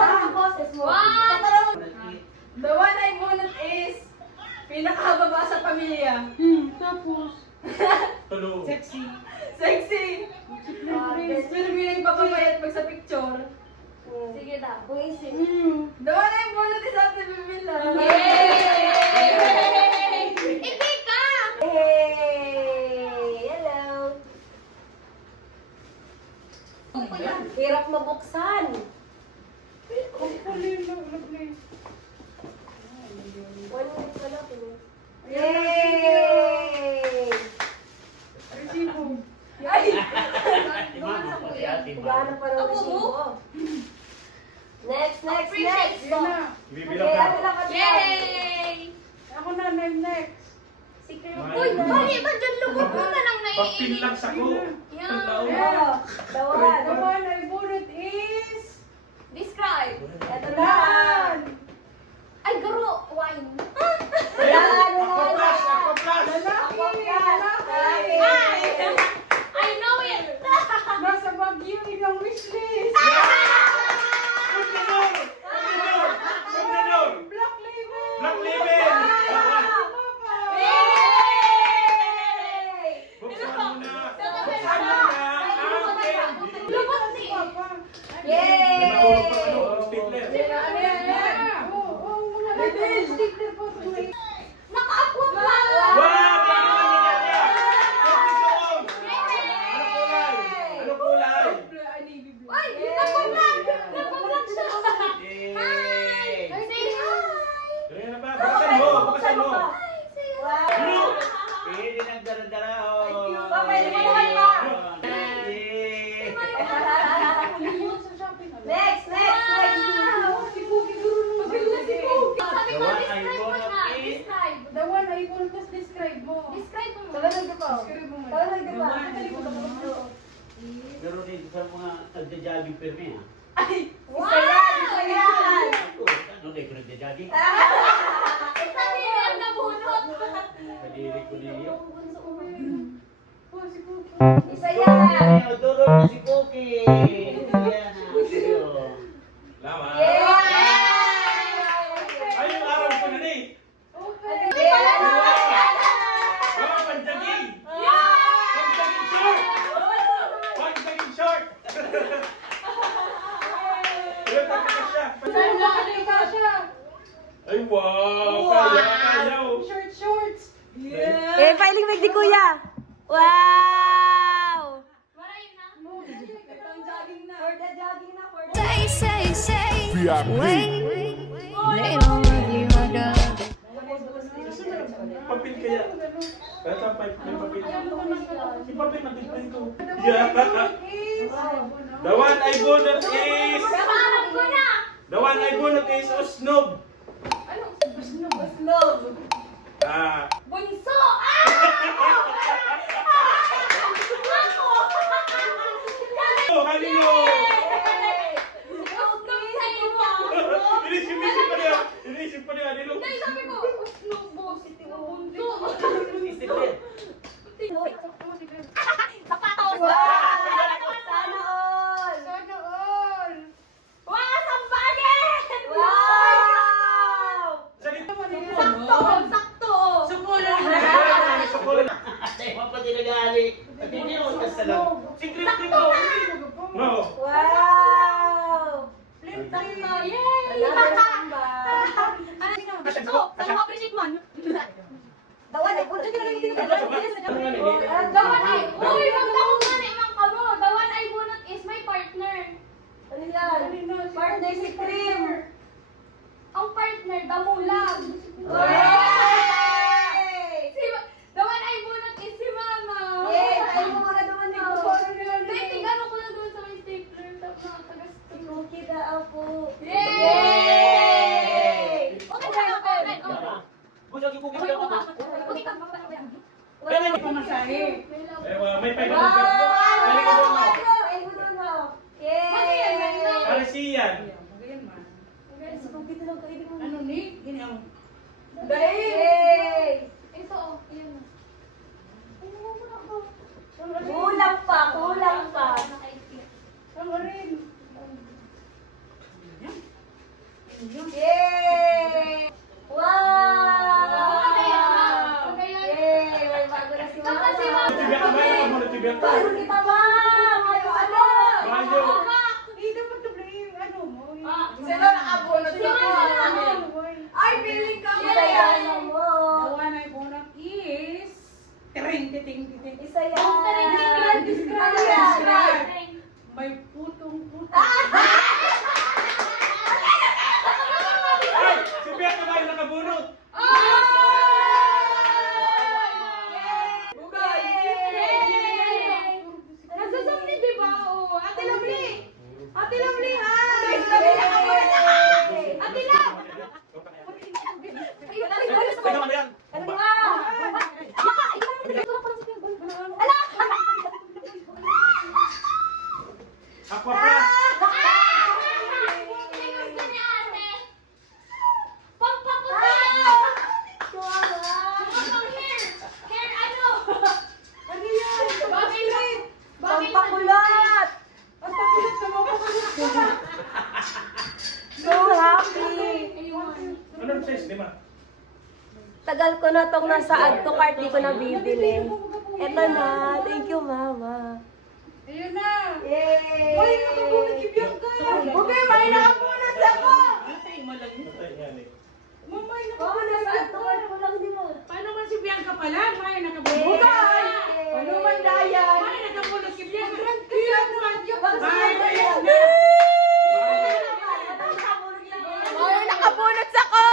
ang boses mo. The one I bunot is pinakababa sa pamilya. Tapos, Tulog. sexy. Sexy. Pero pinagpapapayat pag sa picture. Sige na, buisit. The one I bunot is Ate Bibila. Yay! Hindi ka! Hey! Hello! Hirap mabuksan. Lovely, lovely. 1 minute pa lang. Yay! Resibo. Ay! Gana pa ng resibo. Next. Yan na. Ibibilang Okay, ka. ate lang ka dyan. Yay! Ako na, next. Sige. Uy, bali ba dyan lubog mo na lang Papin naiinit? lang sa ko. Yan. Yeah. The one. The one I bunot is... Describe. Ito na. Daan. Ay, garo. Wine. Aquaplas! Aquaplas! Lalaki. Lalaki. I know it. Nasa Baguio yung wishlist. Pagdanor! Pagdanor! Pagdanor! Black label. Black label! Yay! Buksan mo na! Buksan Buksan mo na! Ang candy! Lubog ni. Yay! Stapler. Naka-aqua pa. Wow! Kaya naman niya niya! Ano kulay? Ay, napaglag. Napaglag siya. Yay! Hi. Say hi. Kaya na ba? Buksan mo! Buksan mo! Hi. Say hi. Wow! Blue! Pwede nang dara-dara. Pwede mo naman ba? Yay! Next! Sabi ko, describe mo na. Describe. The one I want to describe mo. Describe mo. Tagalog ka pa. Describe mo nga. Tagalog ka pa. Pero dito sa mga nagja-jogging pirmi ha. Isa yan! Ako, ano na ikaw nagja-jogging? Isa din ang nabunot. Kadiri ko ninyo. Oh, si Cookie. Isa yan! Ay, nagdurog na si Cookie. Yan ha. Lama. Yay! Ay, yung araw ko na ni. Okay. Wow, panjaging! Panjaging short! Panjaging short! Ayun, pagkaka siya. Ay, wow! Kaya, oh. Shorts. Eh, filing mic di kuya! Wow! Maray na. For the jogging na, for the... Papel kaya. Kahit ang may papel. Si papel nag-print ko. Yeah. The one I bunot is... Napanap ko na. The one I bunot is Osnob. Love! Ah. Bunso. Oh, halino! Inisip pa niya. Inisip pa niya. Halino. Dahil sabi ko, snow boss, bunso. Isip din. Sapatos. Sana all! Sana all. Wow, sambaget! Wow! Sakit. Sakto. Chocolate. Ay, mapati nagali. Hindi niyo utas sa lang. Secret ko. No. Wow! Sakto. Yay! Another samba! Sakto. Sa appreciate man. Dawan, ay punta ka na Dawan ay, uy, magdakong gani man ka mo. Dawan ay bunot is my partner. Ano yan? Partner si Cream! Ang partner, damulag. Yay! Dawan ay bunot is si mama. Yay! Tayo mo muna naman dito. Hindi, tigano ko na doon sa may stapler. Tagas. Si Cookie na ako. Yay! Okay na, okay. Gusto si Cookie ka ba? Okay ka. Pero Pamasahe. may Wow! pagkakas ka. Galing ko doon mo. Ay, mo doon mo. Yay! Para siyan. Si Cookie na lang kainin mo. Ano ni? Ini ang Yay! Ito, oh. Ayan. Kulang pa, kulang pa. Nakaisip. Ang rin. Yay! Wow! Okay, Yay! May bago na si Mama. Tapos si Mama. Tibia ka ba? Ano mo tibia ka? Bago kita, Ma'am! Ayaw, ano? Mayo. Hindi dapat na yung ano mo. Sino nakabunot sa Ay, feeling ka mo Isa yan. yan mo. The one I bonus is... Tiring. Isa yan. Ano yan? May putong-putong. Ay! Si Bea ka ba yung nakabunot? Nagsasamni, di ba? Oo. Ate Lovely! Ate Lovely, ha? Ate Love! Teka mo yan. Ano ba? Aqua Plus. Gusto ni ate. Pampaputi! Pang hair! Hair ano? Ano yan? Bagay sa... Bagay sa... Pampakulat! Ang takulat na mapakulat. So happy! Ayun. Anong size, di ba? Tagal ko na tong nasa add to cart, di ko na bibili. Eto na. Thank you, Mama. Ayun na. Yay! Ay, nakabunot si Bianca. Okay, may nakapunod ako! Ay, yan eh. Mamay, Oo, nasa add to cart ko lang, di ba? Paano man si Bianca pala? May nakabunot. Bugay! Ano man dayan? May nakabunot si Bianca. Ay, nakabunot ako!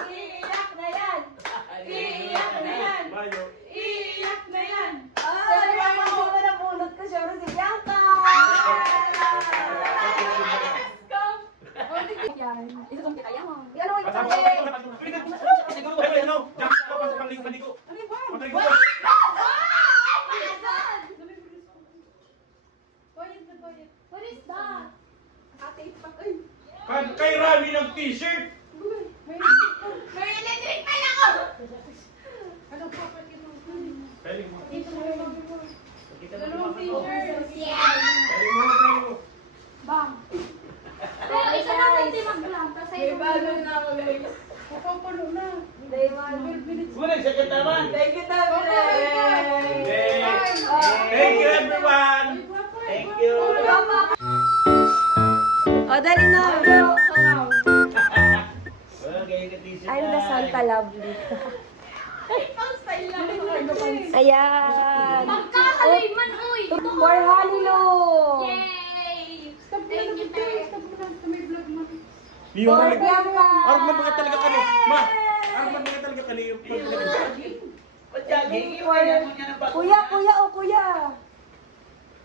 Iiyak na yan! Iiyak na yan. Mayo. Iiyak na yan. Ay, ako na nabunot ko siya si Bianca! Isa kong kaya mo. Yan ang Pasama ko. Siguro ko ano? Diyan ka pa sa pangliko. Ano ba? Pangliko. What is that? Kay Rami ng t-shirt. May electric fan ako! Ano pa pa ito? Pwede mo. Dalawang t-shirt. Pwede mo. Bang! Pero isa lang hindi mag-lang. Tapos May bago na ako guys. Papapulo na. Bulag sa katawan. Thank you, Tabi. Yay! Thank you, everyone. Thank you. O, dali na. Wala kayo ka t-shirt. I'm the Santa Lovely. ang style lang. Ayan. Magkakaloy man, uy! For Hallelujah. Yay! Stop mo Thank na you, ito. Tay. Stop mo na. Tumay vlog mo. Yung For talaga. Bianca. Arman mga talaga kani. Ma, arman mga talaga kani yung Ba't jogging? Iwan mo niya ng bago. Kuya, kuya.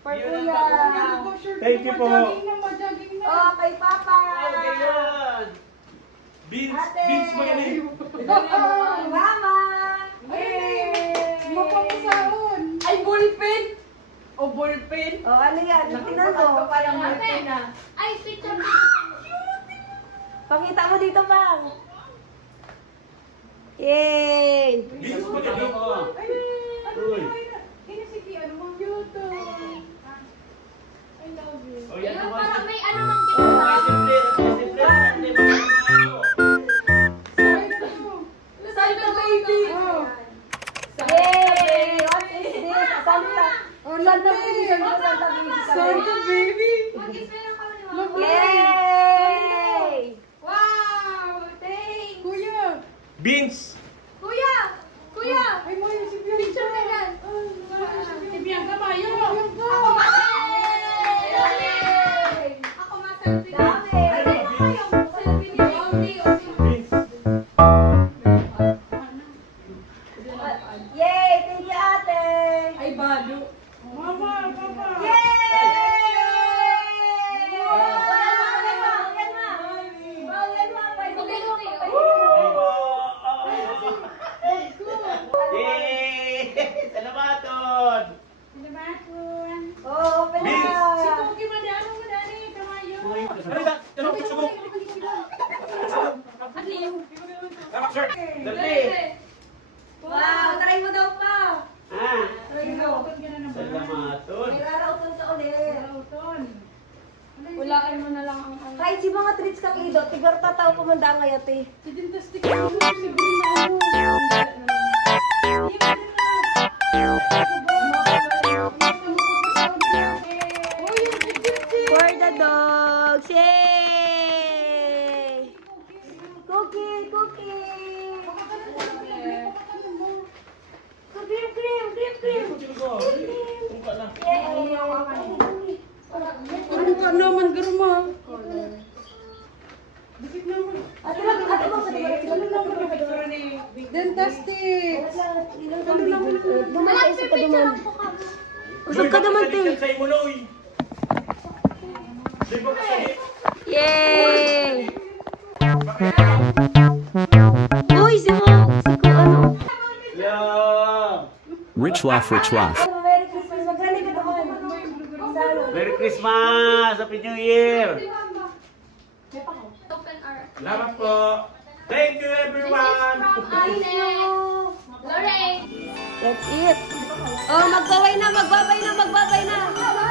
For Yun ang Kuya. bago Thank you po. Jogging na. Oh, kay Papa. Okay yun. Beans mo yan eh. Mama. Ay, mapapasahon. Ay, bullpen! O, bullpen. Oh, ano yan? Tingnan Nakipatan mo. ka palang bullpen na. Ay, picture. Pakita mo dito, Pang. Yay! Beans mo yan eh. Ay, ano Uy. na? Inisiki, ano mo? YouTube. I love you. O yan Yung naman. parang may ano mang Oh, dito. may simple. May simple. Hindi mo ano. Ay, ano? Santa baby! Oh. Yay! What is this? Santa. Oh, Santa baby. Santa baby. Santa baby. Mag-explain ang kami ni Mama. Yay! Wow! Thanks! Kuya. Beans. Kuya! Kuya! Ay, Maya, si Bianca. Picture ka dyan. Si Bianca, Maya. Ako Yay! Ako ma-selfie. Dami. Selfie ni Auntie. Beans. Yay! Thank you, ate. Ay, balo. Mama, papa. Yay! Okay, okay. Ay, oh, oh, na lang ang ano. Kahit si mga treats ka kido, tigar tataw kumanda ngayat eh. Si Dintastic na ano, si Green na ano. For the dogs! Yay! Cookie! Cookie! Cream! Cream! Cream! Cream! Yay! Ano ka naman, Garma? Dikit naman. Ate lang, ate lang, Dentastic! duman ka, isa ka duman. Usap ka naman, te. Sa imo, Noy. Di ba kasi? Yay! Uy, si ko ano? Yeah. Rich laugh, rich laugh. Merry Christmas, magrani ka naman. Salo. Merry Christmas! Happy New Year! Open our... Salamat po. Thank you, everyone. Thank you. Lorraine. That's it. Oh, magbabay na, magbabay na, magbabay na.